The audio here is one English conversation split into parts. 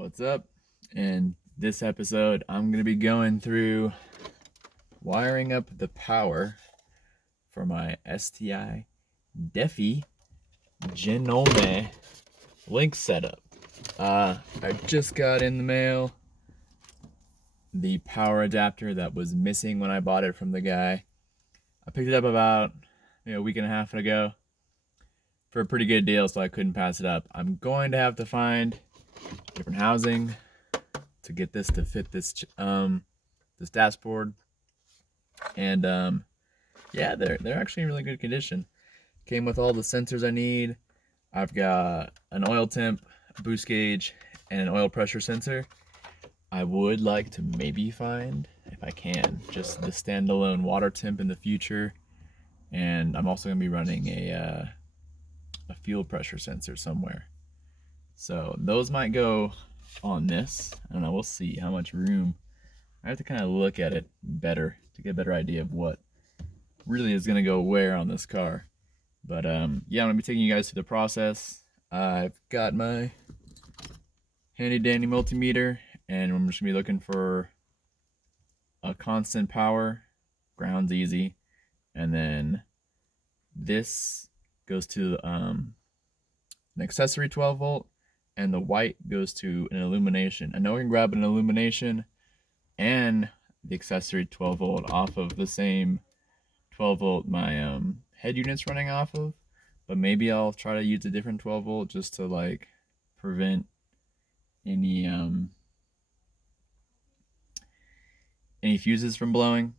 What's up? In this episode, I'm going to be going through wiring up the power for my STI Defi Genome link setup. I just got in the mail the power adapter that was missing when I bought it from the guy. I picked it up about a week and a half ago for a pretty good deal, so I couldn't pass it up. I'm going to have to find different housing to get this to fit this this dashboard, and yeah, they're actually in really good condition. Came with all the sensors I need. I've got an oil temp, a boost gauge, and an oil pressure sensor. I would like to maybe find, if I can, just the standalone water temp in the future, and I'm also gonna be running a fuel pressure sensor somewhere. So those might go on this. I don't know, we'll see how much room. I have to kind of look at it better to get a better idea of what really is gonna go where on this car. But yeah, I'm gonna be taking you guys through the process. I've got my handy dandy multimeter, and I'm just gonna be looking for a constant power. Ground's easy, and then this goes to an accessory 12 volt, and the white goes to an illumination. I know we can grab an illumination and the accessory 12 volt off of the same 12 volt my head unit's running off of, but maybe I'll try to use a different 12 volt just to like prevent any fuses from blowing.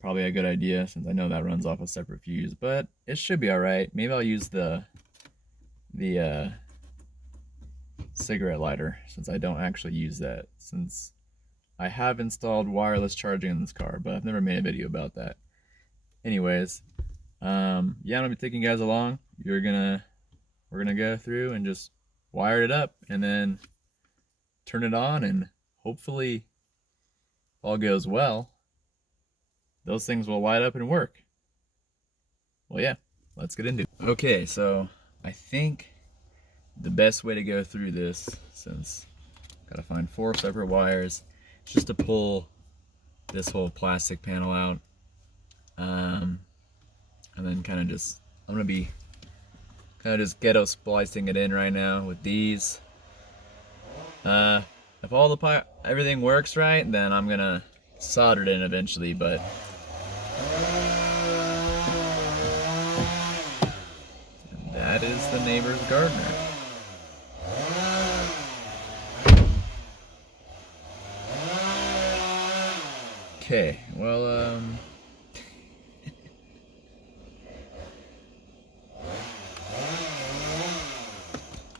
Probably a good idea since I know that runs off a separate fuse, but it should be all right. Maybe I'll use the cigarette lighter, since I don't actually use that, since I have installed wireless charging in this car, but I've never made a video about that. Anyways, yeah, I'm gonna be taking you guys along. We're gonna go through and just wire it up and then turn it on, and hopefully, if all goes well, those things will light up and work. Well, yeah, let's get into it. Okay, so I think the best way to go through this, since I've gotta find 4 separate wires, is just to pull this whole plastic panel out, and then kind of just, I'm gonna be kind of just ghetto splicing it in right now with these. If all the everything works right, then I'm gonna solder it in eventually, but and that is the neighbor's gardener. Okay, well,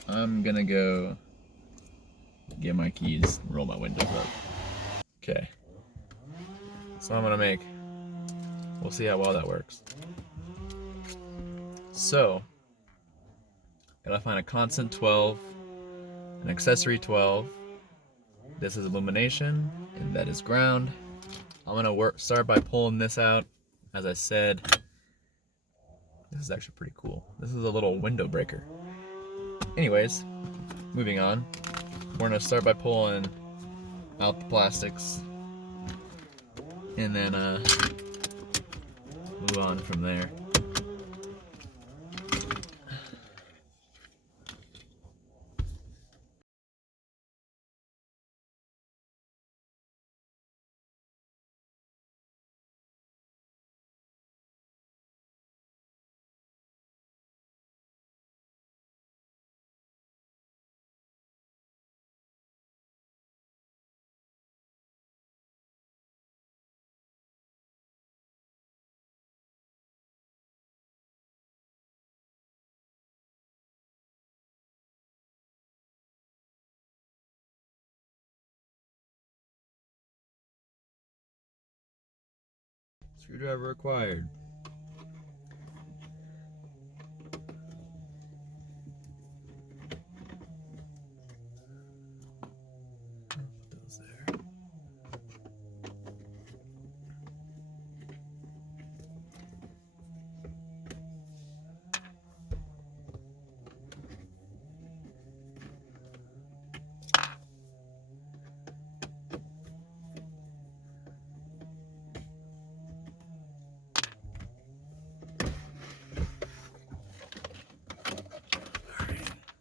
I'm gonna go get my keys and roll my windows up. Okay, so I'm gonna we'll see how well that works. So, gotta find a constant 12, an accessory 12. This is illumination, and that is ground. I'm gonna start by pulling this out. As I said, this is actually pretty cool. This is a little window breaker. Anyways, moving on. We're gonna start by pulling out the plastics, and then move on from there. Screwdriver required. Put those there.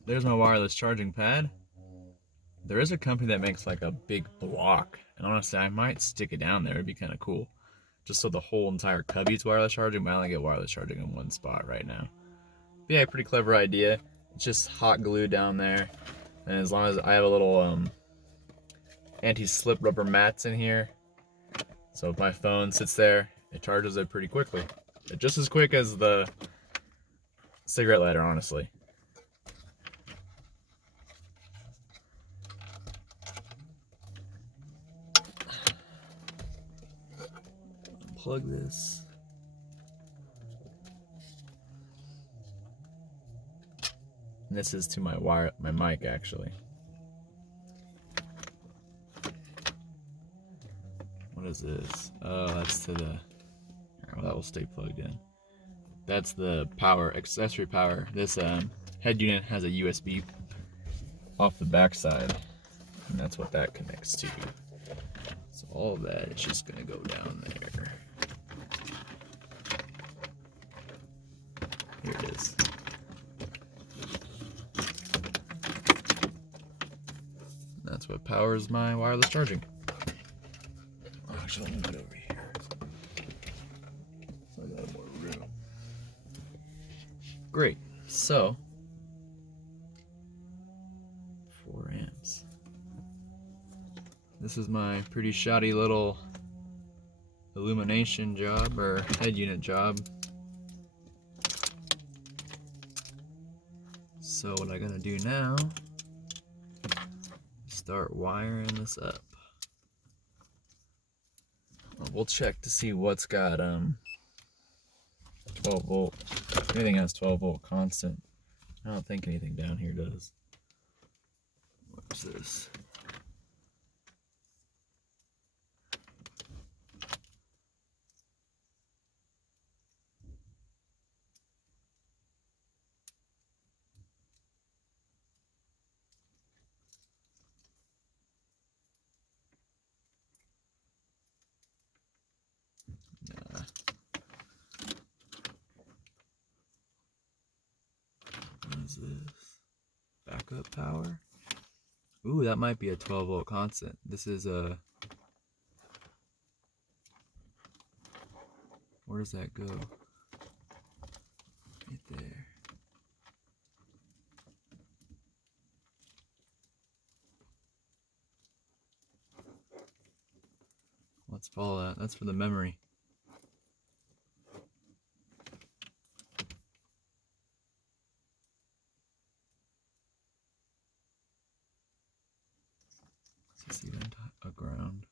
there's my wireless charging pad. There is a company that makes like a big block, and honestly, I might stick it down there. It'd be kind of cool, just so the whole entire cubby's wireless charging. But I only get wireless charging in one spot right now. But yeah, pretty clever idea. It's just hot glue down there, and as long as I have a little anti-slip rubber mats in here, so if my phone sits there, it charges it pretty quickly. Just as quick as the cigarette lighter, honestly. Plug this. And this is to my mic actually. What is this? Oh, that's to the. Well, that will stay plugged in. That's the power, accessory power. This head unit has a USB off the back side, and that's what that connects to. So all of that is just gonna go down there. Here it is. That's what powers my wireless charging. Actually, I'll move it over here, so I got more room. Great. So 4 amps. This is my pretty shoddy little illumination job, or head unit job. So what I gotta do now is start wiring this up. We'll check to see what's got 12 volt. Anything has 12 volt constant. I don't think anything down here does. What's this? Nah. What is this? Backup power? Ooh, that might be a 12 volt constant. This is a. Where does that go? Right there. Let's follow that. That's for the memory. Let's see that a ground.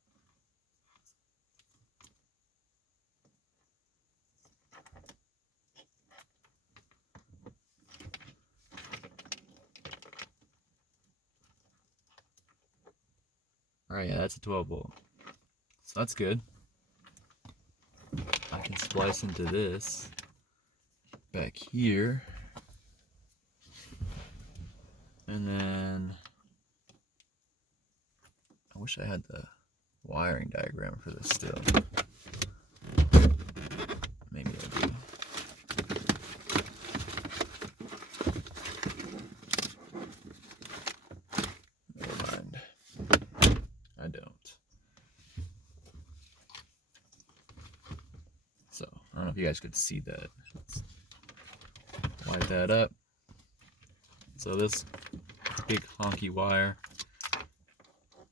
Alright, yeah, that's a 12 volt. So that's good. I can splice into this back here. And then I wish I had the wiring diagram for this still. Maybe I do. Never mind. I don't. So, I don't know if you guys could see that. Let's light that up. So this big honky wire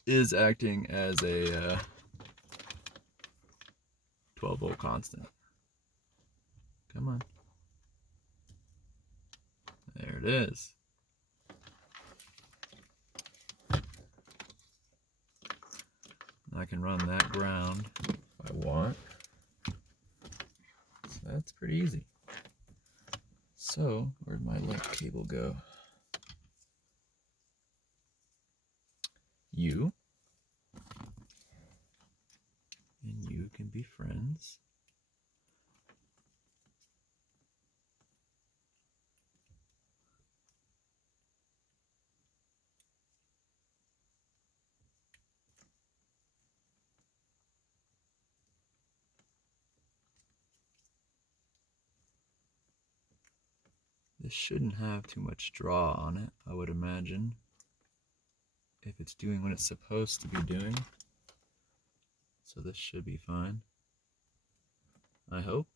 is acting as a 12 volt constant. Come on. There it is. I can run that ground if I want. So that's pretty easy. So, where'd my link cable go? You and you can be friends. This This shouldn't have too much draw on it, I would imagine, if it's doing what it's supposed to be doing. So this should be fine, I hope.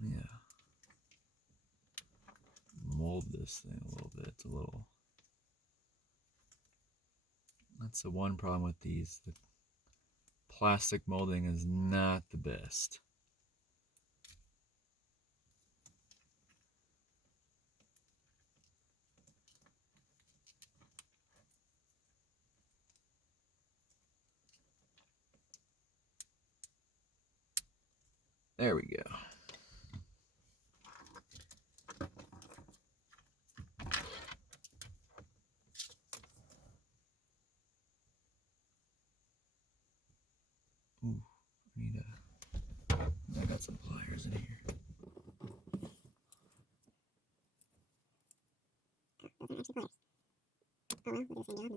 Yeah. Mold this thing a little bit. It's a little... That's the one problem with these. The plastic molding is not the best. There we go. Ooh, I got some pliers in here. Okay, which means this should have 12 volts now.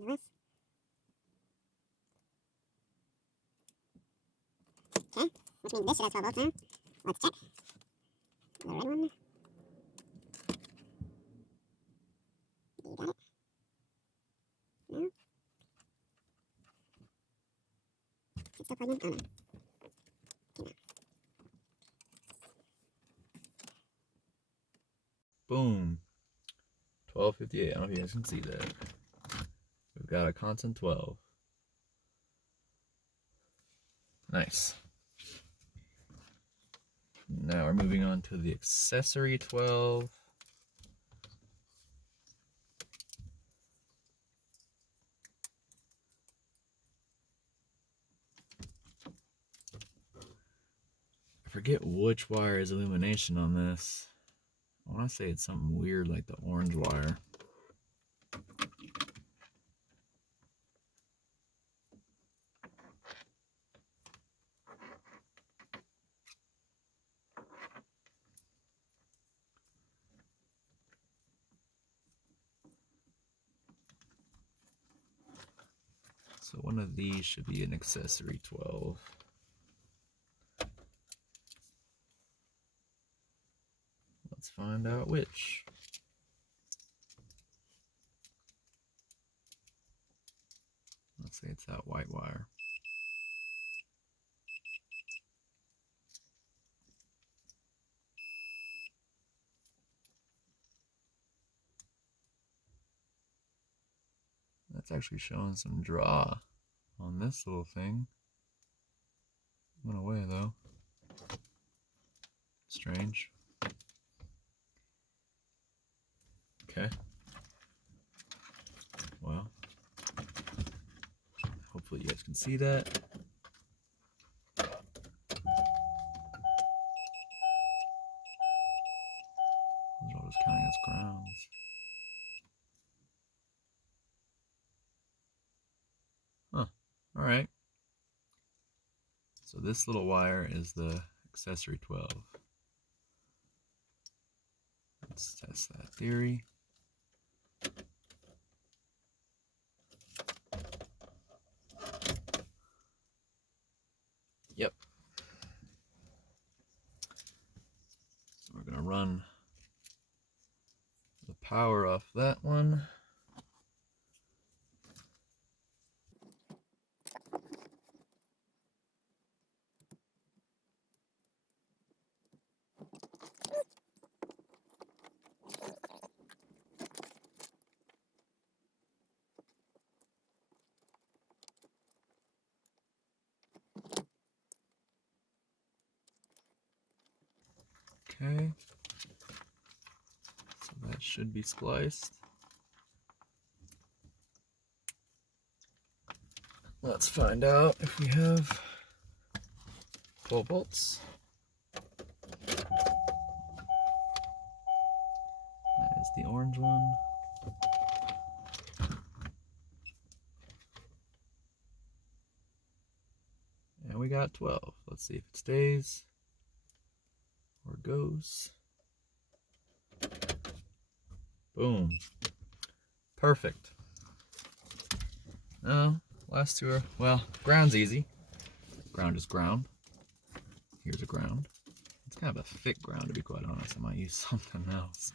Let's check. The red one. You got it? No? Is it still plugged in? Oh no. Okay, no. Boom. 1258. I don't know if you guys can see that. We've got a constant 12. Nice. Now we're moving on to the accessory 12. I forget which wire is illumination on this. I want to say it's something weird like the orange wire. So one of these should be an accessory 12. Let's find out which. Let's say it's that white wire. That's actually showing some draw on this little thing. Went away though. Strange. Okay. Well, hopefully you guys can see that. Those are all just counting as grounds. Huh. All right. So this little wire is the accessory 12. Let's test that theory. Yep. So we're going to run the power off that one. Okay, so that should be spliced. Let's find out if we have 12 volts. That is the orange one. And we got 12. Let's see if it stays or goes. Boom. Perfect. Now, Last two are, well, ground's easy. Ground is ground. Here's a ground. It's kind of a thick ground, to be quite honest. I might use something else.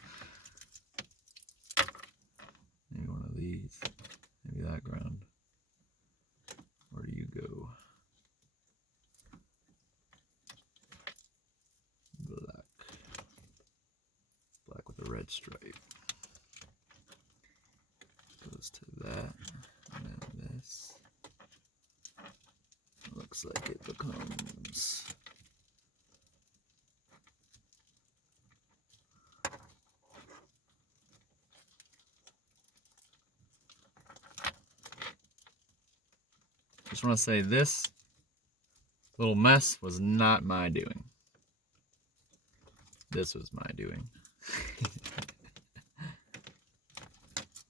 Maybe one of these. Maybe that ground. Where do you go? Black. Black with a red stripe. Goes to that. And then this. Looks like it becomes... Just want to say this little mess was not my doing. This was my doing.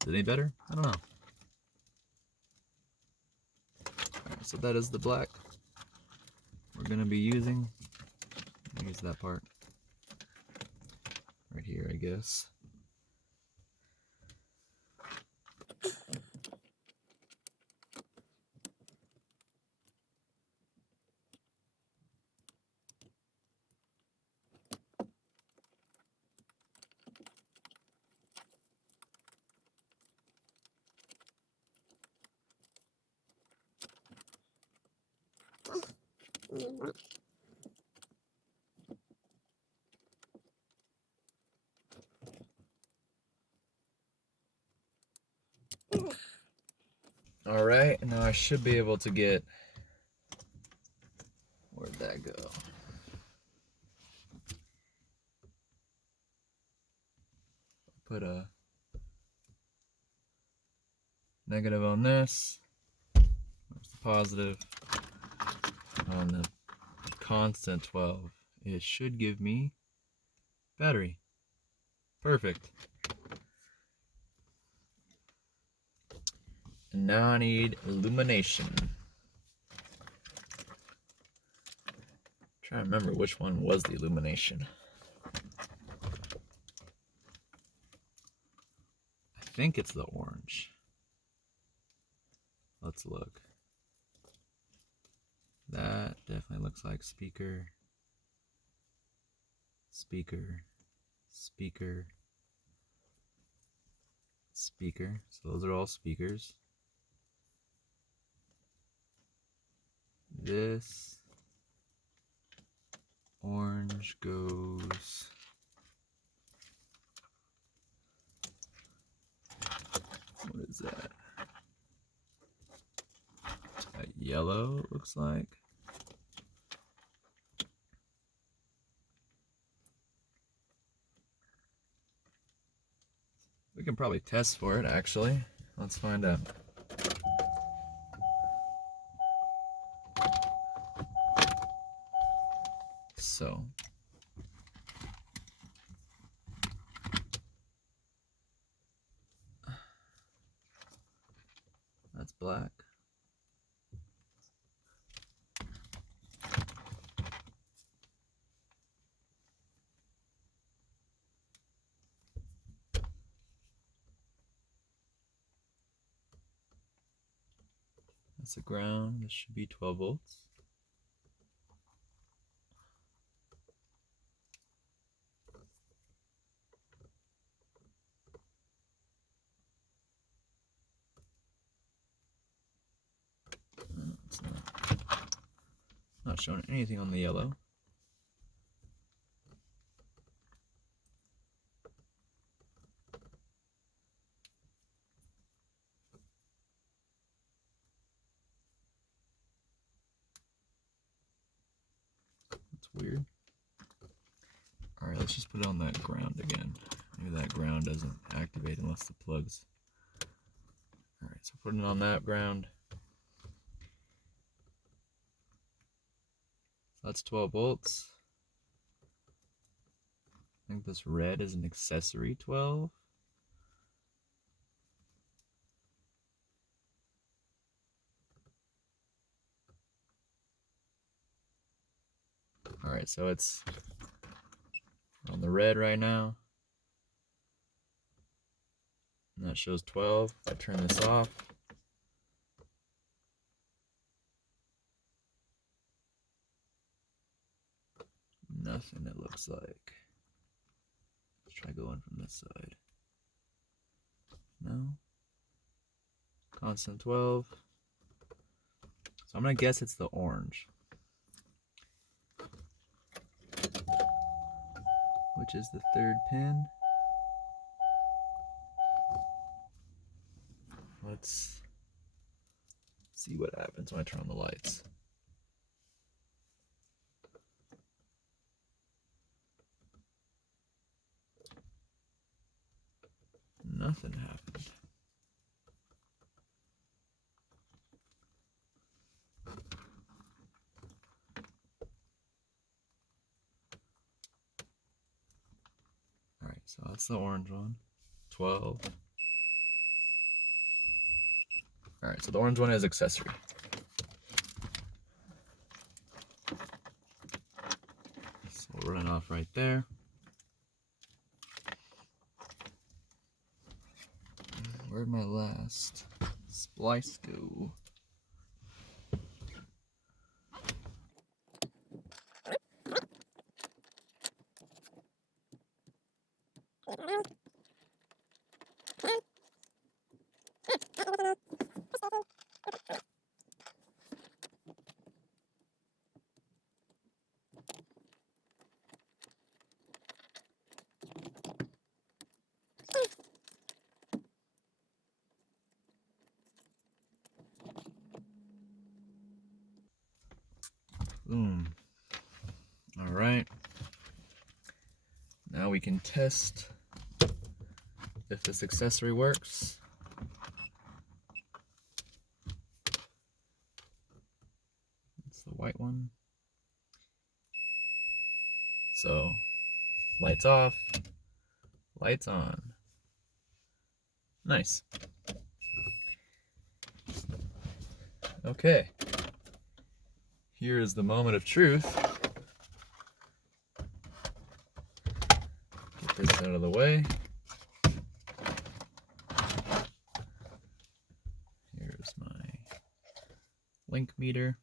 Is it any better? I don't know. Alright, so that is the black we're going to be using. Use that part right here, I guess. All right, now I should be able to get, where'd that go? Put a negative on this. Where's the positive? On the constant 12. It should give me battery. Perfect. And now I need illumination. Trying to remember which one was the illumination. I think it's the orange. Let's look. That definitely looks like speaker, speaker, speaker, speaker. So those are all speakers. This orange goes... What is that? That yellow, it looks like. We can probably test for it, actually. Let's find out. So, that's black. That's the ground. This should be 12 volts. It's not showing anything on the yellow. That's weird. Alright, let's just put it on that ground again. Maybe that ground doesn't activate unless the plugs. Alright, so putting it on that ground. So that's 12 volts. I think this red is an accessory 12. Alright, so it's on the red right now. And that shows 12. If I turn this off, Nothing, it looks like. Let's try going from this side. No. Constant 12. So I'm gonna guess it's the orange, which is the third pin. Let's see what happens when I turn on the lights. Nothing happened. Alright, so that's the orange one. 12. Alright, so the orange one is accessory. So we'll run it off right there. Where'd my last splice go? Boom. All right. Now we can test if this accessory works. It's the white one. So, lights off, lights on. Nice. Okay. Here is the moment of truth. Get this out of the way. Here's my link meter.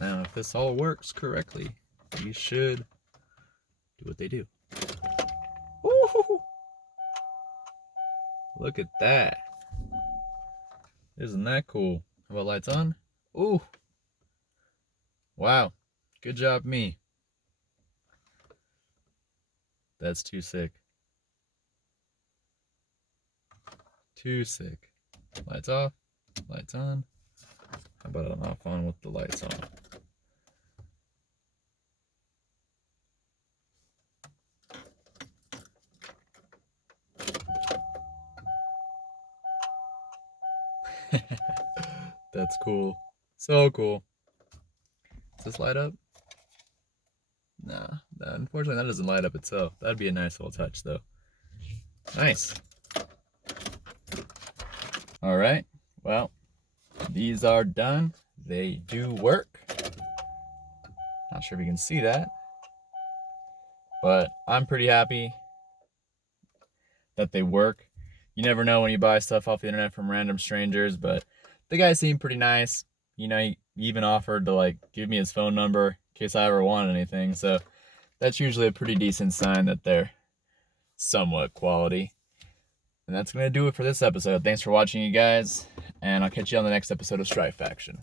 Now, if this all works correctly, these should do what they do. Ooh! Look at that. Isn't that cool? How about lights on? Ooh. Wow. Good job, me. That's too sick. Too sick. Lights off, lights on. How about an off on with the lights on? That's cool. So cool. Does this light up? Nah, unfortunately that doesn't light up itself. That'd be a nice little touch though. Nice. All right, well, these are done. They do work. Not sure if you can see that, but I'm pretty happy that they work. You never know when you buy stuff off the internet from random strangers, but the guy seemed pretty nice. You know, he even offered to like give me his phone number in case I ever want anything. So that's usually a pretty decent sign that they're somewhat quality. And that's going to do it for this episode. Thanks for watching, you guys, and I'll catch you on the next episode of Strife Faction.